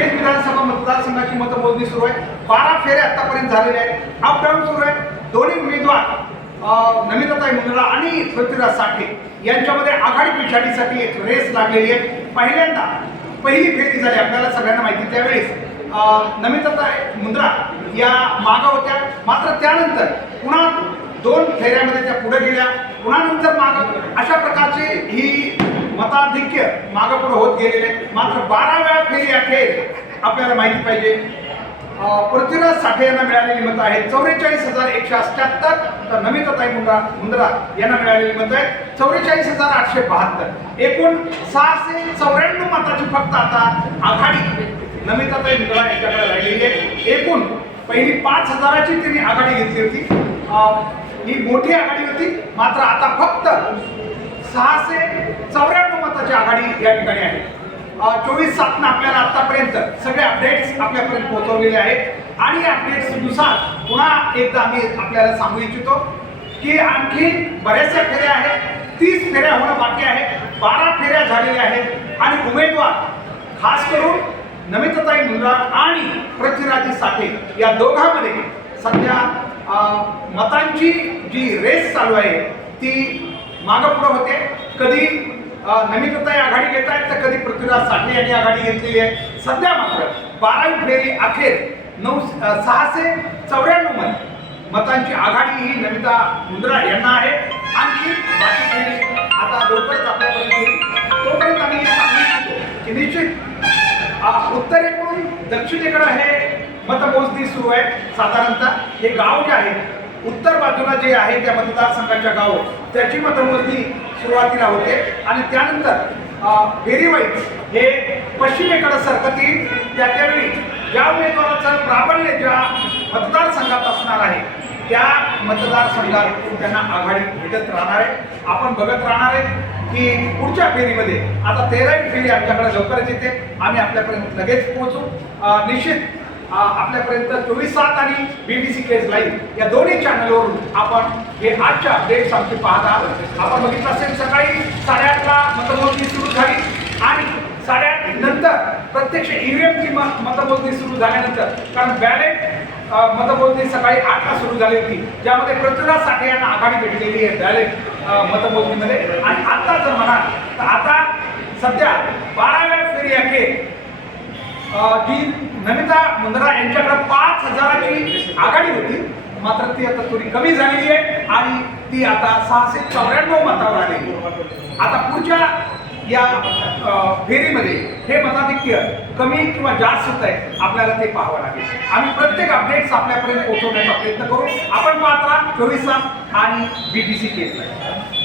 विधानसभा मतदारसंघाची मतमोजणी सुरू आहे. 12 फेऱ्या आतापर्यंत झालेल्या आहेत. अप डाऊन सुरू आहे. दोन्ही उमेदवार नमिताताई मुंदडा आणि पृथ्वीराज साठे यांच्यामध्ये आघाडी पिछाडीसाठी एक रेस लागलेली आहे. पहिल्यांदा पहिली फेरी झाली, आपल्याला सगळ्यांना माहिती. त्यावेळेस नमिताताई मुंदडा या मागं होत्या, मात्र त्यानंतर पुन्हा 2 फेऱ्यामध्ये त्या पुढे गेल्या, पुन्हा नंतर मागं. अशा प्रकारचे ही मताधिक्य मागं पुढे होत गेलेले. मात्र 12व्या फेरी अखेर आपल्याला माहिती पाहिजे पृथ्वीराज साठे यांना मिळालेली मतं आहेत 44,178, तर नमिताताई मुंदडा यांना मिळालेली मतं आहेत 44,872. एकूण 694 मताची फक्त आता आघाडी नमिताताई मुंदडा यांच्याकडे राहिलेली आहे. एकूण पहिली 5,000ची त्यांनी आघाडी घेतली होती. ही मोठी आघाडी होती, मात्र आता फक्त 694 मताची आघाडी या ठिकाणी आहे. 24/7 आपल्याला आतापर्यंत सगळे अपडेट्स आपल्यापर्यंत पोहोचवलेले आहेत आणि या अपडेट्सनुसार पुन्हा एकदा आम्ही आपल्याला सांगू इच्छितो की आणखी बऱ्याचशा फेऱ्या आहेत. 30 फेऱ्या होणं बाकी आहे. 12 फेऱ्या झालेल्या आहेत आणि उमेदवार खास करून नमिताताई मुंदडा आणि पृथ्वीराज साठे या दोघांमध्ये सध्या मतांची जी रेस चालू आहे ती मागं पुढं होते. कधी नमिताताई आघाडी घेत आहेत तर कधी पृथ्वीराज साठे यांनी आघाडी घेतलेली आहे. सध्या मात्र 12वी फेरी अखेर 694 मतांची आघाडी ही नमिता मुंदडा यांना आहे. आणखी बाकी फेरी आता लवकरच आपल्यापर्यंत येईल. तोपर्यंत आम्ही सांगू इच्छितो की निश्चित उत्तरेकडून दक्षिणेकडे हे मतमोजणी सुरू आहे. साधारणतः हे गाव जे आहे उत्तर बाजूला जे आहे त्या मतदारसंघाच्या गाव त्याची मतमोजणी सुरुवातीला होते आणि त्यानंतर फेरीवाईज हे पश्चिमेकडे सरकत येईल. त्यावेळी ज्या उमेदवाराचं प्राबल्य ज्या मतदारसंघात असणार आहे त्या मतदारसंघात त्यांना आघाडी भेटत राहणार आहे. आपण बघत राहणार आहे की पुढच्या फेरीमध्ये आता 13वी फेरी आमच्याकडे लवकरच येते. आम्ही आपल्यापर्यंत लगेच पोहोचू. निश्चित आपल्यापर्यंत 24/7 आणि BBC केज लाईव्ह या दोन्ही चॅनलवरून आपण हे आजच्या अपडेट्स आमचे पाहत आहात. आपण बघितलं असेल सकाळी 8:30ला मतमोजणी सुरू झाली आणि 8:30 नंतर प्रत्यक्ष EVMची मतमोजणी सुरू झाल्यानंतर, कारण बॅलेट मतमोजणी सकाळी 8ला सुरू झाली होती, ज्यामध्ये पृथ्वीराज साठे यांना आघाडी भेटलेली आहे बॅलेट मतमोजणीमध्ये. आणि आता जर म्हणाल तर आता सध्या 12व्या फेरी अखेर जी नमिता मुंदडा यांच्याकडे 5,000ची आघाडी होती, मात्र ती आता थोडी कमी झालेली आहे आणि ती आता 694 मतावर आलेली. आता पुढच्या या फेरीमध्ये हे मताधिक्य कमी किंवा जास्त होत आहे आपल्याला ते पाहावं लागेल. आम्ही प्रत्येक अपडेट्स आपल्यापर्यंत पोहोचवण्याचा प्रयत्न करू. आपण पाहत राहा 24/7 आणि BBC केज लाईव्ह.